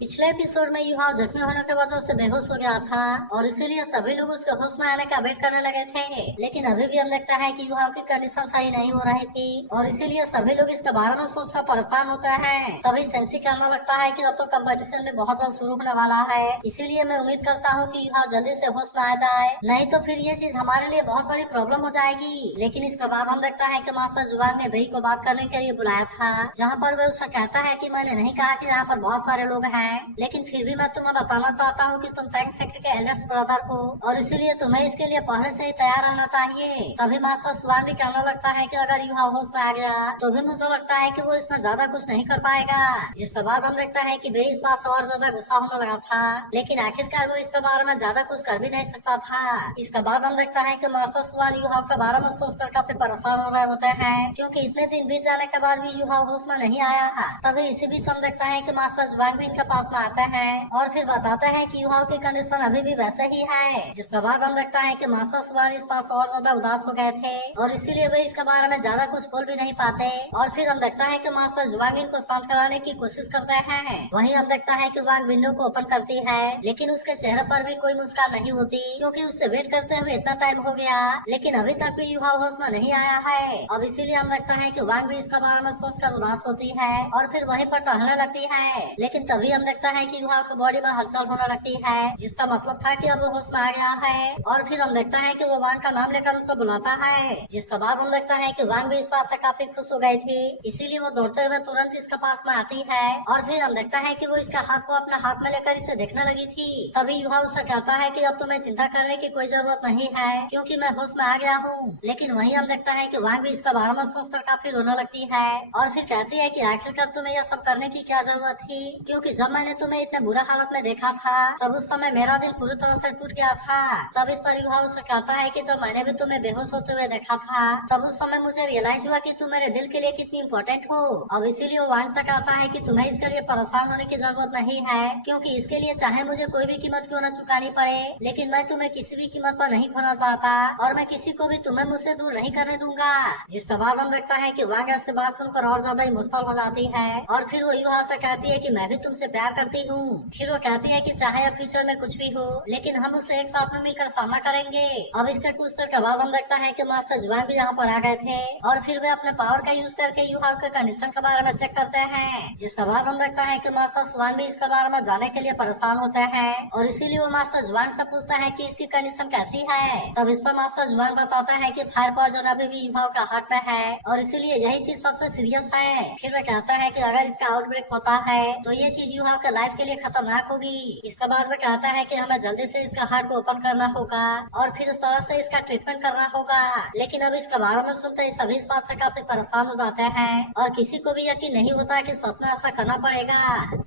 पिछले एपिसोड में युहाव जख्मी होने की वजह से बेहोश हो गया था और इसीलिए सभी लोग उसके होश में आने का वेट करने लगे थे। लेकिन अभी भी हम देखता है कि युहाव की कंडीशन सही नहीं हो रही थी और इसीलिए सभी लोग इसके बारे में सोचकर परेशान होते हैं। तभी सेंसी कहना लगता है कि अब तो कंपटीशन में बहुत जल्द शुरू होने वाला है, इसीलिए मैं उम्मीद करता हूँ कि युहाव जल्दी से होश में आ जाए, नहीं तो फिर ये चीज हमारे लिए बहुत बड़ी प्रॉब्लम हो जाएगी। लेकिन इसके बाद हम देखता है कि मास्टर जुआंग ने भई को बात करने के लिए बुलाया था, जहाँ पर वह उसका कहता है कि मैंने नहीं कहा कि यहाँ पर बहुत सारे लोग हैं, लेकिन फिर भी मैं तुम्हें बताना चाहता हूँ कि तुम टैंक सेक्टर के एल्डेस्ट ब्रदर हो और इसीलिए तुम्हें इसके लिए पहले से ही तैयार रहना चाहिए। तभी मास्टर सुआन भी कहने लगता है कि अगर युहाव होश में आ गया तो भी मुझे लगता है कि वो इसमें ज्यादा कुछ नहीं कर पाएगा। जिसके बाद हम देखता है कि वे इस बात से और ज्यादा गुस्सा होने लगा था, लेकिन आखिरकार वो इसके बारे में ज्यादा कुछ कर भी नहीं सकता था। इसके बाद हम देखता है कि मास्टर सुआन युहाव के बारे में सोचकर काफी परेशान हो रहे होते हैं, क्योंकि इतने दिन बीत जाने के बाद भी युहाव होश में नहीं आया। तभी इसी बीच हम देखता है कि मास्टर जुआंग भी इनके पास में आते हैं और फिर बताते हैं कि युहाव की कंडीशन अभी भी वैसे ही है। जिसके बाद हम देखता है कि मास्टर सुआन इस बात से और ज्यादा उदास हो गए थे और इसीलिए वे इसके बारे में ज्यादा कुछ बोल भी नहीं पाते। और फिर हम देखता है कि मास्टर जुआंग इनको शांत कराने की कोशिश करते हैं। वहीं हम देखता है कि वांग विंडो को ओपन करती है, लेकिन उसके चेहरे पर भी कोई मुस्कान नहीं होती, क्योंकि उससे वेट करते हुए इतना टाइम हो गया, लेकिन अभी तक भी युहाव होश में नहीं आया है। अब इसीलिए हम देखता है कि वांग भी इसके बारे में सोचकर उदास होती है और फिर वहीं पर टहलने लगती है। लेकिन तभी हम देखता है कि युहाव की बॉडी में हलचल होने लगती है, जिसका मतलब था कि अब वो होश में आ गया है। और फिर हम देखता है कि वो वांग का नाम लेकर उसको बुलाता है। जिसके बाद हम देखता है कि वांग भी इस बात से काफी खुश हो गई थी, इसीलिए वो दौड़ते हुए तुरंत इसके पास में आती है और फिर हम देखता है कि वो इसका हाथ को अपने हाथ में लेकर इसे देखने लगी थी। तभी युहाव उससे कहता है कि अब तुम्हें चिंता करने की कोई जरूरत नहीं है, क्योंकि मैं होश में आ गया हूँ। लेकिन वहीं हम देखता है कि वांग भी इसका बारे में सोचकर काफी रोने लगती है और फिर कहती है कि आखिरकार तुम्हें यह सब करने की क्या जरूरत थी, क्योंकि जब मैंने तुम्हें इतने बुरा हालत में देखा था तब उस समय मेरा दिल पूरी तरह से टूट गया था। तब इस पर युहाव से कहता है कि जब मैंने भी तुम्हें बेहोश होते हुए देखा था तब उस समय मुझे रियलाइज हुआ कि तुम मेरे दिल के लिए कितनी इम्पोर्टेंट हो। अब इसीलिए वो वांग से कहता है कि तुम्हें इसके लिए परेशान होने की जरूरत नहीं है, क्योंकि इसके लिए चाहे मुझे कोई भी कीमत क्यों न चुकानी पड़े, लेकिन मैं तुम्हें किसी भी कीमत पर नहीं खोना चाहता और मैं किसी को भी तुम्हें मुझसे दूर नहीं करने दूंगा। जिसके बाद हम देखता है कि वांग ऐसी बात सुनकर और ज्यादा इमोशनल हो जाती है और फिर वो युहाव से कहती है कि मैं भी तुमसे प्यार करती हूँ। फिर वो कहती है कि चाहे अब फ्यूचर में कुछ भी हो, लेकिन हम उसे एक साथ में मिलकर सामना करेंगे। अब इसके कुछ देर के बाद हम देखता है कि मास्टर जुआंग भी यहाँ पर आ गए थे और फिर वे अपने पावर का यूज करके युहाव के कंडीशन के बारे में चेक करते हैं। जिसके बाद हम देखता है कि मास्टर जुआंग भी इसके बारे में जाने के लिए परेशान होते हैं और इसीलिए वो मास्टर जुआंग से पूछता है कि इसकी कंडीशन कैसी है। तब इस पर मास्टर जुआंग बताता है कि फायर पॉइजन अभी भी युहाव का हार्ट में है और इसीलिए यही चीज सबसे सीरियस है। फिर वह कहता है कि अगर इसका आउटब्रेक होता है तो ये चीज युहाव के लाइफ के लिए खतरनाक होगी। इसके बाद वह कहता है कि हमें जल्दी से इसका हार्ट को ओपन करना होगा और फिर इस तरह से इसका ट्रीटमेंट करना होगा। लेकिन अब इसके बारे में सुनते ही सभी इस बात से काफी परेशान हो जाते हैं और किसी को भी यकीन नहीं होता है कि सच में ऐसा करना पड़ेगा।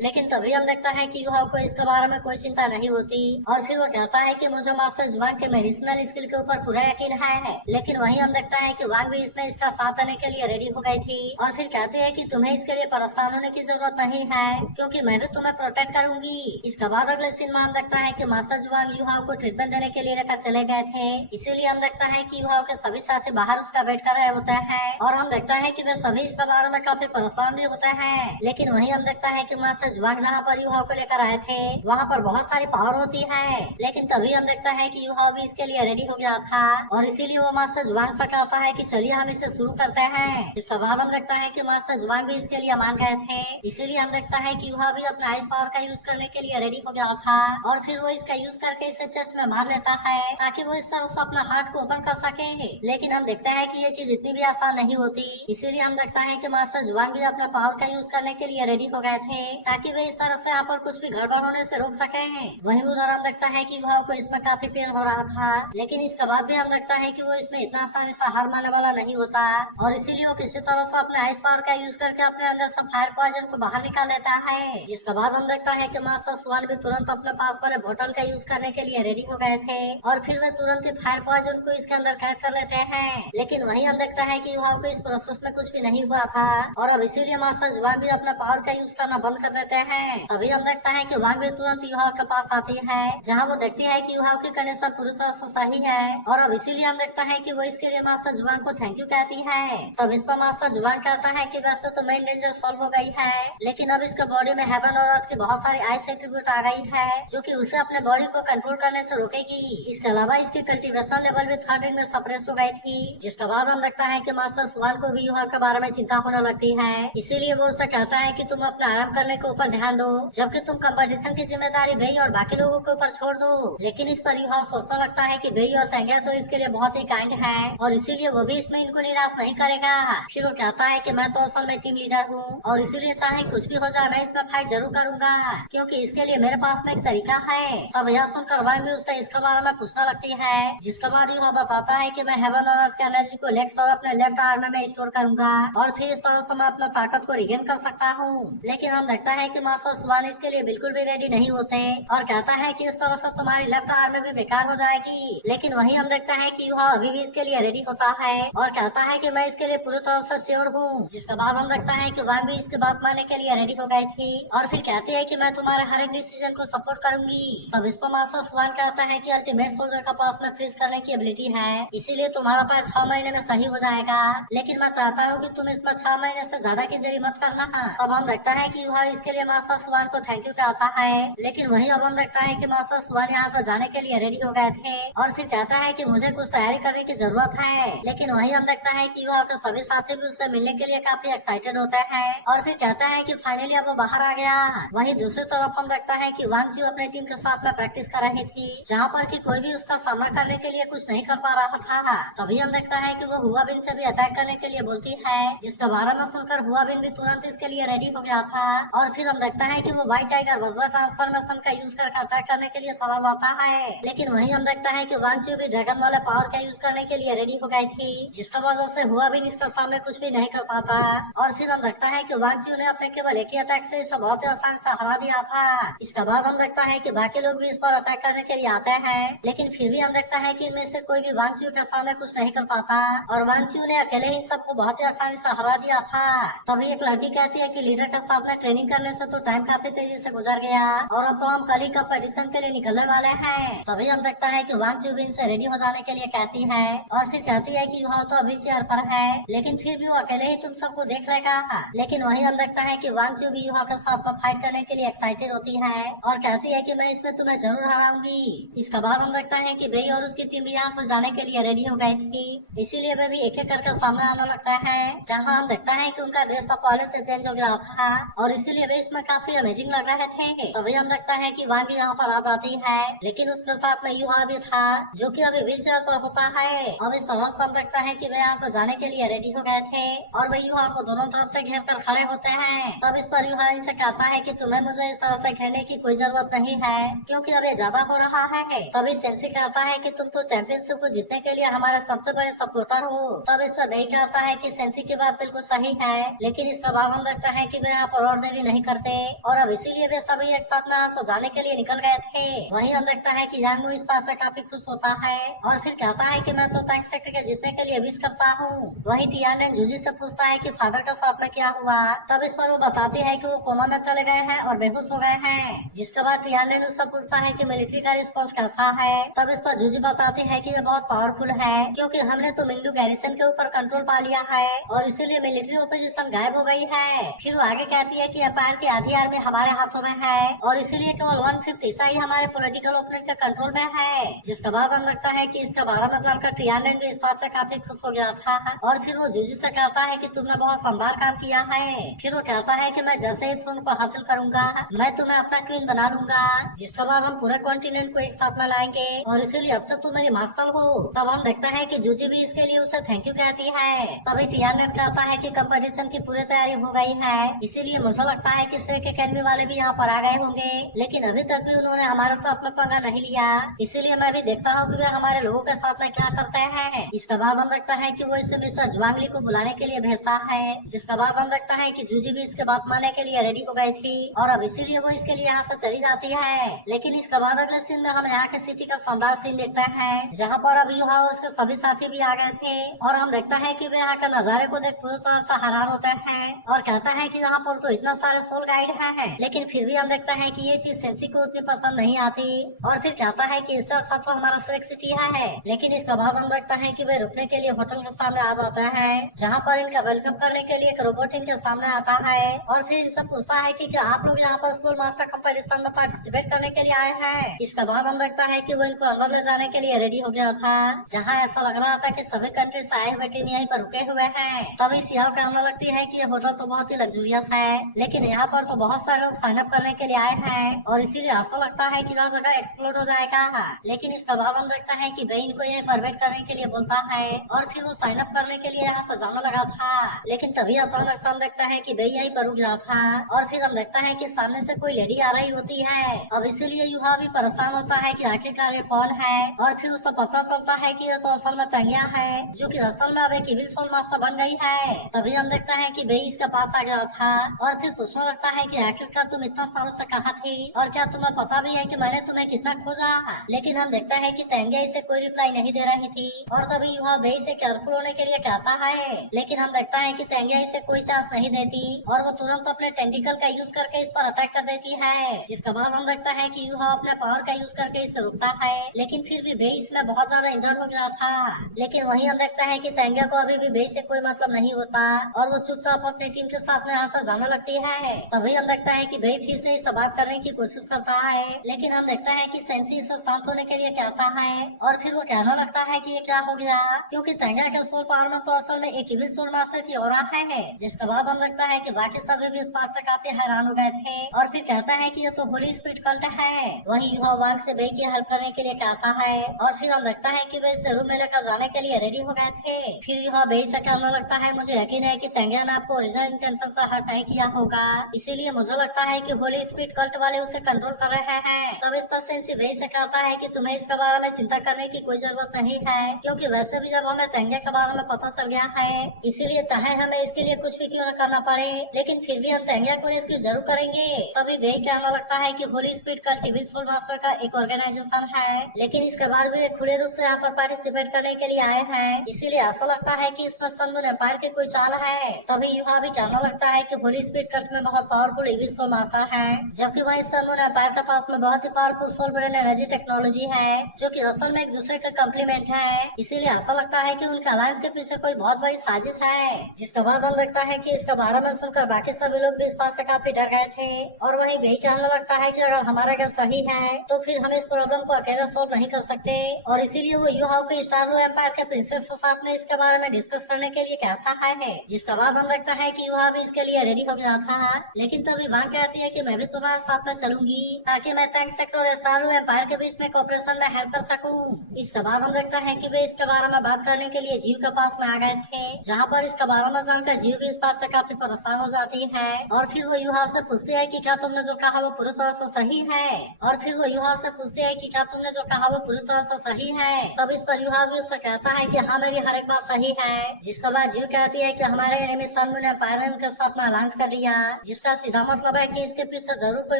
लेकिन तभी हम देखता है कि युहाव को इसके बारे में कोई चिंता नहीं होती और फिर वो कहता है कि मुझे मास्टर जुआंग के मेडिसिनल स्किल के ऊपर पूरा यकीन है। लेकिन वहीं हम देखता है कि वांग भी इसमें इसका साथ देने के लिए रेडी हो गई थी और फिर कहती है कि तुम्हें इसके लिए परेशान होने की जरूरत नहीं है, क्योंकि मैं भी तुम्हें प्रोटेक्ट करूंगी। इसके बाद अगले सीन में हम देखता है कि मास्टर जुआंग युहाव को ट्रीटमेंट देने के लिए लेकर चले गए थे, इसीलिए हम देखता है कि युहाव के सभी साथी बाहर उसका वेट कर रहे होते हैं और हम देखता है कि वे सभी इसके बारे में काफी परेशान भी होते हैं। लेकिन वहीं हम देखता है कि मास्टर जुआंग जहाँ पर युहाव को लेकर आए थे वहाँ पर बहुत सारी पावर होती है, लेकिन तभी हम देखता है कि युहाव भी इसके लिए रेडी हो गया था और इसीलिए वो मास्टर जुआंग से कहता है कि चलिए हम इसे शुरू करते हैं। इसके बाद हम देखता है कि मास्टर जुआंग भी इसके लिए मान गए थे, इसीलिए हम देखता है कि युहाव भी अपना आइस पावर का यूज करने के लिए रेडी हो गया था और फिर वो इसका यूज करके इसे चेस्ट में मार लेता है ताकि वो इस तरह से अपना हार्ट को ओपन कर सके। लेकिन हम देखते हैं कि ये चीज इतनी भी आसान नहीं होती, इसीलिए हम देखता है कि मास्टर जुआंग भी अपने पावर का यूज करने के लिए रेडी हो गए थे ताकि वे इस तरह से यहाँ पर कुछ भी गड़बड़ होने से रोक सके। वहीं उधर हम देखता है कि युहाव को इसमें काफी पेन हो रहा था, लेकिन इसके बाद भी हम देखता है कि वो इसमें इतना आसानी से हार मानने वाला नहीं होता और इसीलिए वो किसी तरह से अपने आइस पावर का यूज करके अपने अंदर से फायर पॉइजन को बाहर निकाल लेता है। जिसके बाद हम देखता है कि मास्टर सुआन भी तुरंत अपने पास वाले बोतल का यूज करने के लिए रेडी हो गए थे और फिर वे तुरंत ही फायर पॉइजन को इसके अंदर कैद कर लेते हैं। लेकिन वहीं हम देखता है कि युहाव को इस प्रोसेस में कुछ भी नहीं हुआ था और अब इसीलिए मास्टर जुआंग भी अपना पावर का यूज करना बंद कर देते हैं। तभी हम देखता है कि वांग भी तुरंत युहाव के पास आती है, जहाँ वो देखती है कि युहाव की कंडीशन पूरी तरह से सही है और अब इसीलिए हम देखता है कि वो इसके लिए मास्टर जुआंग को थैंक यू कहती है। तब इस पर मास्टर जुआंग कहता है कि वैसे तो मेन डेंजर सॉल्व हो गई है, लेकिन अब इसके बॉडी में हेवन औरत की बहुत सारी आइस एट्रीब्यूट आ गई है जो कि उसे अपने बॉडी को कंट्रोल करने से रोकेगी। इसके अलावा इसकी कल्टीवेशन लेवल भी 3rd रैंक में सप्रेस हो गई थी, जिसके बाद हम देखता है कि मास्टर सुवान को भी युवा के बारे में चिंता होने लगती है। इसीलिए वो उससे कहता है कि तुम अपना आराम करने के ऊपर ध्यान दो, जबकि तुम कंपटीशन की जिम्मेदारी बेई और बाकी लोगों के ऊपर छोड़ दो। लेकिन इस पर युवा सोचने लगता है कि बेई और तेंगे तो इसके लिए बहुत ही काइंड है और इसीलिए वो भी इसमें इनको निराश नहीं करेगा। फिर वो कहता है कि मैं तो असल में टीम लीडर हूँ और इसीलिए चाहे कुछ भी हो जाए मैं इसमें फाइट जरूर करूंगा, क्योंकि इसके लिए मेरे पास में एक तरीका है। तब यह सुनकर वांग भी उससे इसके बारे में पूछने लगती है, जिसके बाद युवा बताता है कि मैं हेवन और अर्थ की एनर्जी को लेग्स और अपने लेफ्ट आर्म में स्टोर करूंगा और फिर इस तरह से मैं अपना ताकत को रिगेन कर सकता हूँ। लेकिन हम देखता है कि मास्टर सुवान इसके लिए बिल्कुल भी रेडी नहीं होते और कहता है कि इस तरह से तुम्हारी लेफ्ट आर्म भी बेकार हो जाएगी। लेकिन वहीं हम देखता है कि युवा अभी भी इसके लिए रेडी होता है और कहता है कि मैं इसके लिए पूरी तरह से श्योर हूँ। जिसके बाद हम देखता है कि वांग भी इसकी बात मानने के लिए रेडी हो गई थी और फिर कहती है कि मैं तुम्हारे हर एक डिसीजन को सपोर्ट करूंगी। तब इस पर मास्टर सुवान कहता है कि अल्टीमेट सोल्जर का पास में फ्रीज करने की एबिलिटी है, इसीलिए तुम्हारा पास 6 महीने में सही हो जाएगा, लेकिन मैं चाहता हूँ कि तुम इसमें 6 महीने से ज्यादा की देरी मत करना। तब हम देखता है कि युवा इसके लिए मास्टर सुवान को थैंक यू कहता है, लेकिन वहीं अब हम देखता है कि मास्टर सुवान यहाँ से जाने के लिए रेडी हो गए थे और फिर कहता है कि मुझे कुछ तैयारी करने की जरूरत है। लेकिन वहीं हम देखता है कि युवा के सभी साथी भी उससे मिलने के लिए काफी एक्साइटेड होते हैं और फिर कहता है कि फाइनली अब वो बाहर आ गया। वहीं दूसरी तरफ हम देखता है कि वांग शिव अपने टीम के साथ में प्रैक्टिस कर रही थी, जहाँ पर कि कोई भी उसका सामना करने के लिए कुछ नहीं कर पा रहा था। तभी हम देखता है कि वो हुआ बिन से भी अटैक करने के लिए बोलती है, जिसके बारे में सुनकर हुआ बिन भी तुरंत इसके लिए रेडी हो गया था और फिर हम देखता है कि वो व्हाइट टाइगर वज्र ट्रांसफॉर्मेशन का यूज करके अटैक करने के लिए चला जाता है। लेकिन वहीं हम देखता है कि वांग शिव भी ड्रैगन वाले पावर का यूज करने के लिए रेडी हो गई थी, जिसका वजह से हुआ बिन इसके सामने कुछ भी नहीं कर पाता और फिर हम देखता है कि वांग शिव ने अपने केवल एक ही अटैक से इसे बहुत ही आसानी से हरा दिया था। इसके बाद हम देखता है कि बाकी लोग भी इस पर अटैक करने के लिए आते हैं, लेकिन फिर भी हम देखता है कि इनमें से कोई भी वांग शिव के सामने कुछ नहीं कर पाता और वांग शिव ने अकेले ही सबको बहुत ही आसानी से हरा दिया था। तभी एक लड़की कहती है कि लीडर के साथ में ट्रेनिंग करने से तो टाइम काफी तेजी से गुजर गया और अब तो हम कल ही कंपटीशन के लिए निकलने वाले हैं। तभी हम देखता है कि वांग शिव भी इनसे रेडी हो जाने के लिए कहती है और फिर कहती है कि वह तो अभी चेयर पर है, लेकिन फिर भी वो अकेले ही तुम सबको देख लेगा। लेकिन वहीं हम देखता है कि वांग शिव भी युवा के साथ में फाइट करने के लिए एक्साइटेड होती है और कहती है कि मैं इसमें तुम्हें जरूर हराऊंगी। इसके बाद हम देखता है कि बेई और उसकी टीम भी यहाँ से जाने के लिए रेडी हो गई थी, इसीलिए वे भी एक एक करके सामने आने लगता है, जहाँ हम देखता है कि उनका ड्रेस तो पहले से चेंज हो गया था और इसीलिए वे इसमें काफी अमेजिंग लग रहे थे। तभी हम देखता है कि वांग भी यहाँ पर आ जाती है, लेकिन उसके साथ में युवा भी था जो कि अभी व्हील चेयर पर होता है। अब इस तरह से हम देखता है कि वे यहाँ से जाने के लिए रेडी हो गए थे और वे युवा को दोनों तरफ से घेर कर खड़े होते हैं। तब इस पर युवा इनसे कहता है कि तुम्हें मुझे इस तरह से घेरने की कोई जरूरत नहीं है, क्योंकि अब ये ज्यादा हो रहा है। तभी सेंसी कहता है कि तुम तो चैंपियनशिप को जीतने के लिए हमारे सबसे बड़े सपोर्टर हो। तब इस पर नहीं कहता है कि सेंसी की बात बिल्कुल सही है, लेकिन इसका भाव हम देखता है कि वे यहाँ पर और देरी नहीं करते और अब इसीलिए वे सभी एक साथ में यहाँ से जाने के लिए निकल गए थे। वहीं हम देखता है कि यांग इस बात से काफी खुश होता है और फिर कहता है कि मैं तो टैंक सेक्टर के जीतने के लिए विश करता हूँ। वहीं टियानन जूजी से पूछता है कि फादर के साथ में क्या हुआ। तब इस पर वो बताती है कि वो कोमा में चले गए हैं और बेहोश हो गए हैं। जिसके बाद टियानन उससे पूछता है कि मिलिट्री का रिस्पॉन्स कैसा है। तब इस पर जूजी बताती है कि ये बहुत पावरफुल है, क्योंकि हमने तो मिंगडू गैरिसन के ऊपर कंट्रोल पा लिया है और इसीलिए मिलिट्री ओपोजिशन गायब हो गई है। फिर वो आगे कहती है कि एम्पायर की आधी आर्मी हमारे हाथों में है और इसीलिए केवल 1/5 हिस्सा ही हमारे पॉलिटिकल ओपोनेंट के कंट्रोल में है। जिसके बाद हम लगता है कि इसका बारे में जानकर टियानन जो इस बात से काफी खुश हो गया था और फिर वो जूजी से कहता है कि तुमने बहुत शानदार काम किया है। फिर वो कहता है कि मैं जैसे ही थ्रोन को हासिल करूंगा मैं तुम्हें अपना क्वीन बना लूंगा, जिसके बाद हम पूरे कॉन्टिनेंट को एक साथ में लाएंगे और इसीलिए अब से तुम मेरी मार्शल हो। तब हम देखते हैं कि जूजी भी इसके लिए उसे थैंक यू कहती है। तभी टियानन कहता है कि कंपटीशन की पूरी तैयारी हो गई है, इसीलिए मुझे लगता है कि सिर्फ अकेडमी वाले भी यहाँ पर आ गए होंगे, लेकिन अभी तक भी उन्होंने हमारे साथ में पंगा नहीं लिया, इसीलिए मैं भी देखता हूँ कि वे हमारे लोगों के साथ में क्या करते हैं। इसके बाद हम देखता है कि वो इसे मिस्टर ज्वांगली को बुलाने के लिए भेजता है। जिसके बाद हम देखता है कि जूजी भी इसके बात मानने के लिए रेडी हो गई थी और अब इसीलिए वो इसके लिए यहाँ से चली जाती है। लेकिन इसके बाद अगले सीन में हम यहाँ के सिटी का शानदार सीन देखते हैं, जहाँ पर अब युवा और उसके सभी साथी भी आ गए थे और हम देखता है कि वे यहाँ के नजारे को देख पूरी तरह से हैरान होते हैं और कहता है कि यहाँ पर तो इतना सारे सोल गाइड हैं, लेकिन फिर भी हम देखता है कि ये चीज सेंसी को उतनी पसंद नहीं आती और फिर कहता है कि इससे अच्छा तो हमारा सिर्फ सिटी है। लेकिन इसके बाद हम देखता है कि वे रुकने के लिए होटल के सामने आ जाते हैं, जहाँ पर इनका वेलकम करने के लिए एक रोबोट इनके सामने आता है और फिर इनसे पूछता है कि कि आप लोग यहाँ पर स्कूल मास्टर कंपटीशन में पार्टिसिपेट करने के लिए आए हैं। इसके बाद हम देखता है कि वो इनको अंदर ले जाने के लिए रेडी हो गया था, जहाँ ऐसा लग रहा था कि सभी कंट्री से आए हुए टीम यहीं पर रुके हुए हैं। तभी सियाओ कहने लगती है कि ये होटल तो बहुत ही लग्जूरियस है, लेकिन यहाँ पर तो बहुत सारे लोग साइन अप करने के लिए आए हैं और इसीलिए ऐसा लगता है कि जगह एक्सप्लोर हो जाएगा। लेकिन इसके बाद हम देखता है कि वे इनको ये परवेट करने के लिए बोलता है और फिर वो साइन अप करने के लिए यहाँ से जाने लगा था। लेकिन तभी अचानक से हम देखता है कि वे यहीं पर रुक गया था और फिर हम देखता है कि सामने से कोई लेडी आ रही होती है। अब इसीलिए युवा भी परेशान होता है कि आखिरकार ये कौन है और फिर उसको पता चलता है कि ये तो असल में तंगिया है, जो कि असल में अब एक इविल सोल मास्टर बन गई है। तभी हम देखता है कि वे इसके पास आ गया था और फिर पूछने लगता है कि आखिरकार तुम इतना सालों से कहाँ थी और क्या तुम्हें पता भी है कि मैंने तुम्हें कितना खोजा। लेकिन हम देखता है कि तंगिया इसे कोई रिप्लाई नहीं दे रही थी और तभी युवा वे इसे केयरफुल होने के लिए कहता है। लेकिन हम देखता है कि तंगिया इसे कोई चांस नहीं देती और वो तुरंत अपने टेंटिकल का यूज करके इस पर अटैक कर देती है। जिसके बाद हम देखता है कि युवा अपने पावर का यूज करके इसे रुकता है, लेकिन फिर भी वे इसमें बहुत ज्यादा इंजर्ड हो गया था। लेकिन वहीं हम देखता है कि तंगिया को अभी भी वे से कोई मतलब नहीं होता और वो चुपचाप अपनी टीम के साथ में यहाँ से जाने लगती है। तभी हम देखता है कि वे फिर से इसे बात करने की कोशिश करता है, लेकिन हम देखता है कि सेंसी इसे शांत होने के लिए कहता है और फिर वो कहने लगता है कि ये क्या हो गया, क्योंकि तंगिया के सोल पावर में तो असल में एक इविल सोल मास्टर की ऑरा है। जिसके बाद हम देखता है कि बाकी सभी भी इस बात से काफी हैरान हो गए थे और फिर कहता है कि ये तो होली स्पिरिट कल्ट है। वहीं युवा वांग से वे की हेल्प करने के लिए कहता है और फिर हम देखता है कि वे इसे रूम में लेकर जाने के लिए रेडी हो गए थे। फिर युवा वे से कहने लगता है, मुझे यकीन है कि तंगिया ने आपको ओरिजिनल इंटेंशन से हर्ट नहीं किया होगा, इसीलिए मुझे लगता है कि होली स्पिरिट कल्ट वाले उसे कंट्रोल कर रहे हैं। तब इस पर सेंसी वे से कहता है कि तुम्हें इसके बारे में चिंता करने की कोई जरूरत नहीं है, क्योंकि वैसे भी जब हमें तंगिया के बारे में पता चल गया है, इसीलिए चाहे हमें इसके लिए कुछ भी क्यों न करना पड़े, लेकिन फिर भी हम तंगिया को रेस्क्यू जरूर करेंगे। तभी वे कहने लगता है कि holy spirit cult evil soul master का एक ऑर्गेनाइजेशन है, लेकिन इसके बाद भी वे खुले रूप से यहाँ पर पार्टिसिपेट करने के लिए आए हैं, इसीलिए ऐसा लगता है कि इसमें सनमून एम्पायर की कोई चाल है। तभी युवा भी कहने लगता है कि होली स्पिरिट कल्ट में बहुत पावरफुल इविल सोल मास्टर है, जबकि वही सनमून एम्पायर के पास में बहुत ही powerful soul brain energy technology है, जो कि असल में एक दूसरे का कम्प्लीमेंट है। इसीलिए ऐसा लगता है कि उनके अलायंस के पीछे कोई बहुत बड़ी साजिश है। जिसके बाद हम देखता है कि इसके बारे में सुनकर बाकी सभी लोग भी इस बात से काफी डर गए थे और वहीं भी कहने लगता है कि अगर हमारा गैस सही है तो फिर हम इस प्रॉब्लम को अकेले सोल्व नहीं कर सकते और इसीलिए वो युहाओ के स्टार एम्पायर के प्रिंसेस के साथ में इसके बारे में डिस्कस करने के लिए कहता है। जिसके बाद हम देखता है कि युहा भी इसके लिए रेडी हो गया था, लेकिन तभी वांग कहती है कि मैं भी तुम्हारे साथ में चलूंगी ताकि मैं टैंक सेक्टर और स्टार एम्पायर के बीच में कोऑपरेशन में हेल्प कर सकूं। इसके बाद हम देखता है कि वे इसके बारे में बात करने के लिए जीव के पास में आ गए थे, जहाँ पर इसके बारे में जानकर जीव भी इस बात से काफी परेशान हो जाती है और फिर वो युहा से पूछती है कि क्या तुमने जो कहा वो पूरी तरह से सही है, और फिर वो युहा से पूछती है कि क्या तुमने जो कहा वो पूरी तरह से सही है। तब इस पर युहा भी उससे कहता है कि हाँ मेरी हर एक बात सही है। जिसके बाद जीव कहती है कि हमारे एनिमी सनमून ने पायरन के साथ में अलायंस कर लिया, जिसका सीधा मतलब है कि इसके पीछे जरूर कोई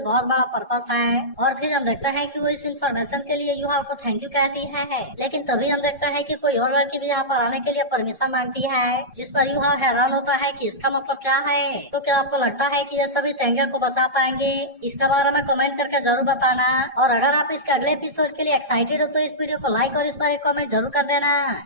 बहुत बड़ा पर्पस है। और फिर हम देखते हैं कि वो इस इन्फॉर्मेशन के लिए युहा को थैंक यू कहती है, लेकिन तभी हम देखते हैं कि कोई और लड़की भी यहाँ पर आने के लिए परमिशन मांगती है, जिस पर युहा हैरान होता है कि इसका मतलब क्या है। तो क्या आपको लगता है कि ये सभी तंगिया को बचा पाएंगे? इसके बारे में कमेंट करके जरूर बताना और अगर आप इसके अगले एपिसोड के लिए एक्साइटेड हो तो इस वीडियो को लाइक और इस पर एक कमेंट जरूर कर देना।